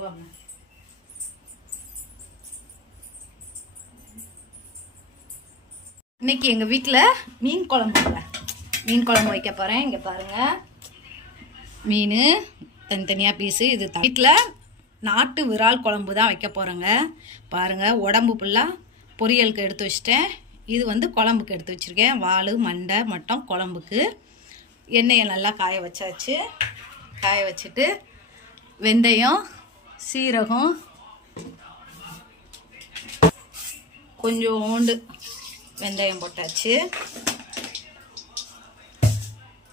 வருவாங்க. இன்னைக்கு எங்க வீட்டுல மீன் குழம்பு வைக்க போறேன். இங்க பாருங்க, மீன் தனித்தனியா பீஸு. இது வீட்டுல நாட்டு விரால் குழம்பு தான் வைக்க போறேங்க. பாருங்க, உடம்பு ஃபுல்லா பொரியலுக்கு எடுத்து வச்சிட்டேன். இது வந்து குழம்புக்கு எடுத்து வச்சிருக்கேன். வால், மண்டை மட்டும் குழம்புக்கு. எண்ணெயை நல்லா காய வச்சாச்சு. காய வச்சுட்டு வெந்தயம், சீரகம், கொஞ்சோண்டு வெந்தயம் போட்டாச்சு.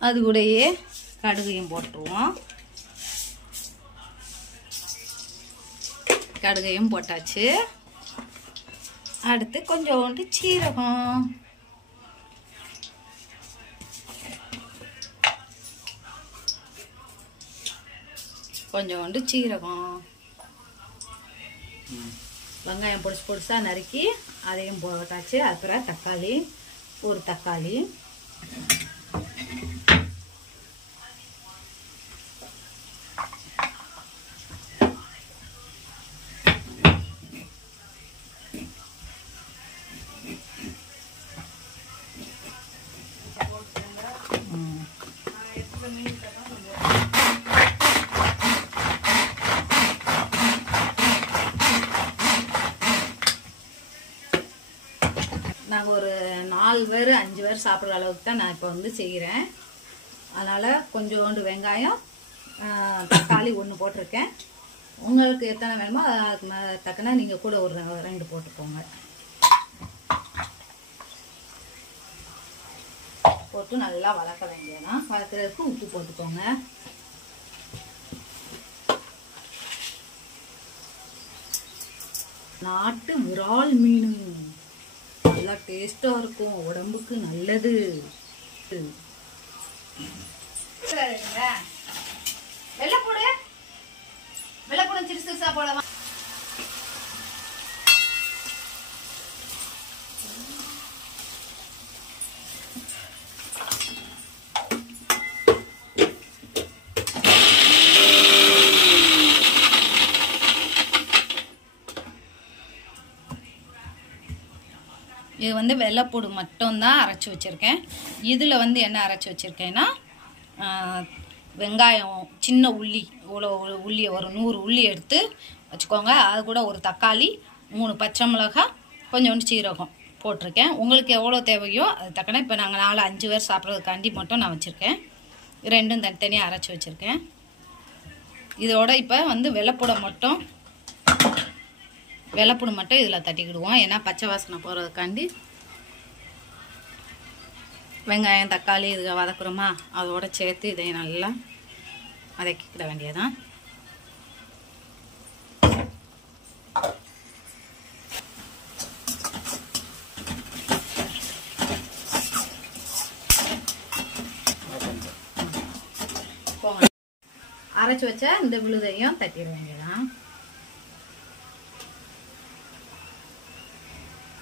அது கூடயே கடுகையும் போட்டுருவோம். கடுகையும் போட்டாச்சு. அடுத்து கொஞ்சோண்டு சீரகம், வெங்காயம் பொடிசா நறுக்கி அதையும் போட்டாச்சு. அப்புறம் தக்காளி, ஒரு தக்காளி, நாங்கள் ஒரு 4 பேர் 5 பேர் சாப்பிட்ற அளவுக்கு தான் நான் இப்போ வந்து செய்கிறேன். அதனால் கொஞ்சோண்டு வெங்காயம், தக்காளி 1 போட்டிருக்கேன். உங்களுக்கு எத்தனை வேணுமோ அதுக்கு தக்கன நீங்கள் கூட ஒரு 2 போட்டுக்கோங்க. போட்டு நல்லா வதக்க வேண்டியதான். வதக்கிறதுக்கு உப்பு போட்டுக்கோங்க. நாட்டு விரால் மீன் நல்லா டேஸ்டா இருக்கும், உடம்புக்கு நல்லது. வெள்ளைப்பூடு சிறுசா போடலாம். இது வந்து வெள்ளைப்பூடு மட்டும்தான் அரைச்சி வச்சுருக்கேன். இதில் வந்து என்ன அரைச்சி வச்சுருக்கேன்னா, வெங்காயம், சின்ன உள்ளி, இவ்வளோ உள்ளியை ஒரு 100 உள்ளி எடுத்து வச்சுக்கோங்க. அது கூட ஒரு தக்காளி, 3 பச்சை மிளகாய், கொஞ்சோண்டு சீரகம் போட்டிருக்கேன். உங்களுக்கு எவ்வளோ தேவையோ அது தக்கன. இப்போ நாங்கள் 4-5 பேர் சாப்பிட்றதுக்காண்டி மட்டும் நான் வச்சுருக்கேன். 2ம் தனித்தனியாக அரைச்சி வச்சுருக்கேன். இதோட இப்போ வந்து வெள்ளைப்பூடு மட்டும் இதில் தட்டிக்கிடுவோம். ஏன்னா பச்சை வாசனை போகிறதுக்காண்டி. வெங்காயம், தக்காளி இது வதக்குறோமா, அதோட சேர்த்து இதை நல்லா வதக்கிக்கிட வேண்டியதான். அரைச்சி வச்ச இந்த விழுதையும் தட்டிட வேண்டியதான்.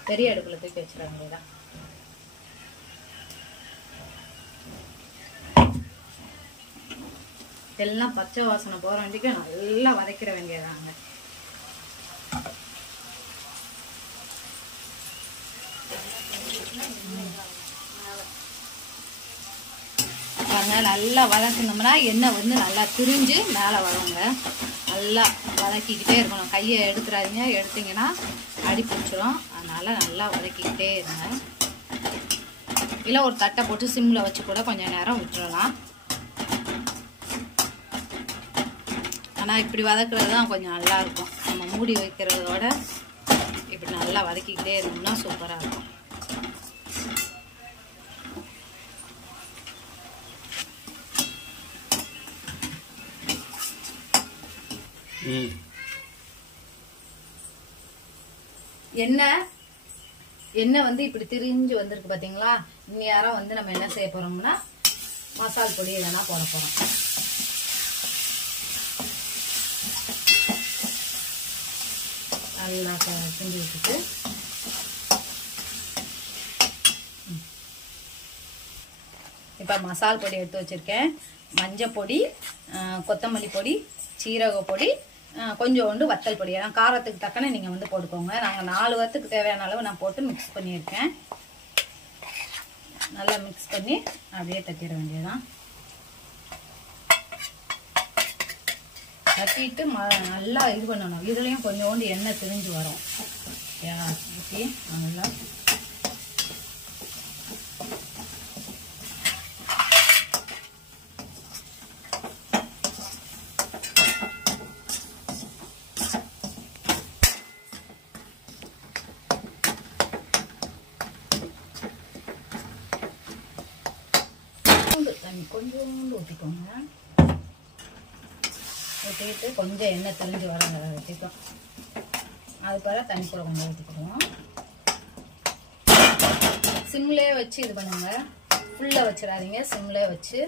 பெரிய அடுப்புல தூக்கி வச்சிட வேண்டியதான். எல்லாம் பச்சை வாசனை போற வண்டிக்கு நல்லா வதக்கிற வேண்டியதாங்க. நல்லா வதக்கணும்னா எண்ணெய் வந்து நல்லா திரிஞ்சு மேலே வருங்க. நல்லா வதக்கிக்கிட்டே இருக்கணும். கையை எடுத்துடாதீங்க, எடுத்தீங்கன்னா அடி பிடிச்சிடும். அதனால நல்லா வதக்கிக்கிட்டே இருங்க. இல்லை ஒரு தட்டை போட்டு சிம்மில் வச்சு கூட கொஞ்சம் நேரம் விட்டுறலாம். ஆனால் இப்படி வதக்குறது தான் கொஞ்சம் நல்லா இருக்கும். நம்ம மூடி வைக்கிறதோட இப்படி நல்லா வதக்கிக்கிட்டே இருந்தோம்னா சூப்பராக இருக்கும். எண்ணெய் வந்து இப்படி திரிஞ்சு வந்திருக்கு பாத்தீங்களா. இந்நேரம் வந்து நம்ம என்ன செய்ய போறோம்னா மசால் பொடி எதனா போட போறோம். நல்லா கிண்டி விட்டுட்டு இப்ப மசால் பொடி எடுத்து வச்சிருக்கேன். மஞ்சள் பொடி, கொத்தமல்லி பொடி, சீரக பொடி, கொஞ்சோண்டு வத்தல் பொடி. காரத்துக்கு தக்கன நீங்கள் வந்து போட்டுக்கோங்க. நாங்கள் 4 பேத்துக்கு தேவையான அளவு நான் போட்டு மிக்ஸ் பண்ணியிருக்கேன். நல்லா மிக்ஸ் பண்ணி அப்படியே தட்டிட வேண்டியதுதான். தட்டிட்டு நல்லா இது பண்ணணும். இதுலேயும் கொஞ்சோண்டு எண்ணெய் திரிஞ்சு வரும். ஊற்றி நல்லா தண்ணி கொஞ்சோண்டு ஊற்றிக்கோங்க. ஊற்றிட்டு கொஞ்சம் எண்ணெய் தெளிஞ்சு வரங்க வச்சுக்கோம். அது பிறகு தண்ணி கூட கொஞ்சம் ஊற்றிக்கிடுவோம். சிம்லேயே வச்சு இது பண்ணுங்க. ஃபுல்லாக வச்சிடாதீங்க, சிம்லேயே வச்சு.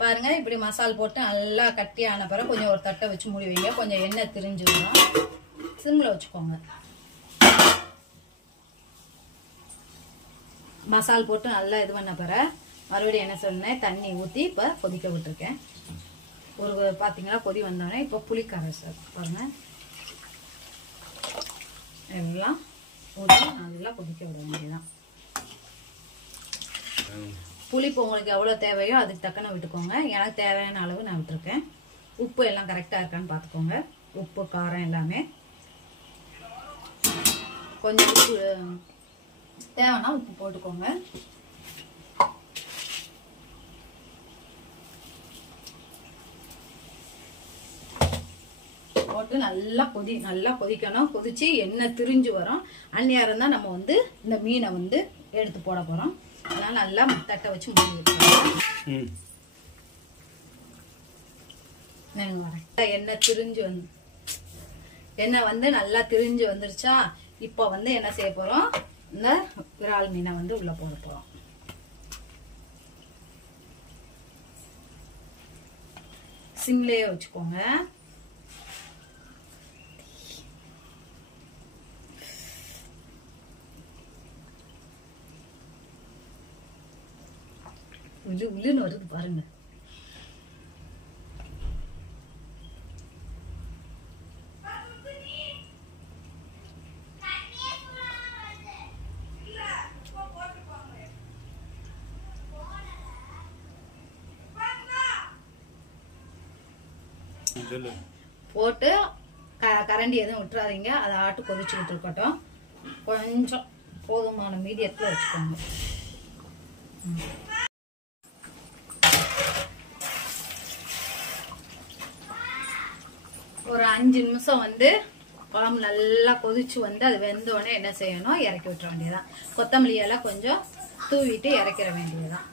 பாருங்க இப்படி மசால் போட்டு நல்லா கட்டியான பிறகு கொஞ்சம் ஒரு தட்டை வச்சு மூடி வைங்க. கொஞ்சம் எண்ணெய் திரிஞ்சு வரும். சிம்ல வச்சுக்கோங்க. மசால் போட்டு நல்லா இது பண்ண பிறகு மறுபடியும் என்ன சொன்னேன், தண்ணி ஊற்றி இப்போ கொதிக்க விட்டுருக்கேன். ஒரு பார்த்தீங்கன்னா கொதி வந்தோடனே இப்போ புளிக்கரைசல் பாருங்க எல்லாம் ஊற்றி நல்லா கொதிக்க விட வேண்டியதான். புளிப்பு உங்களுக்கு எவ்வளோ தேவையோ அதுக்கு தக்கன விட்டுக்கோங்க. எனக்கு தேவையான அளவு நான் விட்டுருக்கேன். உப்பு எல்லாம் கரெக்டாக இருக்கான்னு பார்த்துக்கோங்க. உப்பு காரம் எல்லாமே. கொஞ்சம் உப்பு தேவைன்னா உப்பு போட்டுக்கோங்க. போட்டு நல்லா கொதிக்கணும். கொதிச்சு எண்ணெய் திரிஞ்சு வரும். அந்நேரம் தான் நம்ம வந்து இந்த மீனை வந்து எடுத்து போட போறோம். அதனால நல்லா தட்டை வச்சு மூடி வச்சுக்கோங்க. எண்ணெய் வந்து நல்லா திரிஞ்சு வந்துருச்சா? இப்போ வந்து என்ன செய்ய போறோம், இந்த விரால் மீனை வந்து உள்ள போட போறோம். சிம்லேயே வச்சுக்கோங்க. உள்ளுன்னு வருது பாருங்க. போட்டு கரண்டி எதுவும் விட்டுறாதீங்க. அதை ஆட்டு கொதிச்சுக்கிட்டு இருக்கட்டும். கொஞ்சம் போதுமான மீடியத்தில் வச்சுக்கோங்க. ஒரு 5 நிமிஷம் வந்து குழம்பு நல்லா கொதிச்சு வந்து அது வெந்தோடனே என்ன செய்யணும், இறக்கி விட்டுற வேண்டியதான். கொத்தமல்லி எல்லாம் கொஞ்சம் தூவிட்டு இறக்கிற வேண்டியதான்.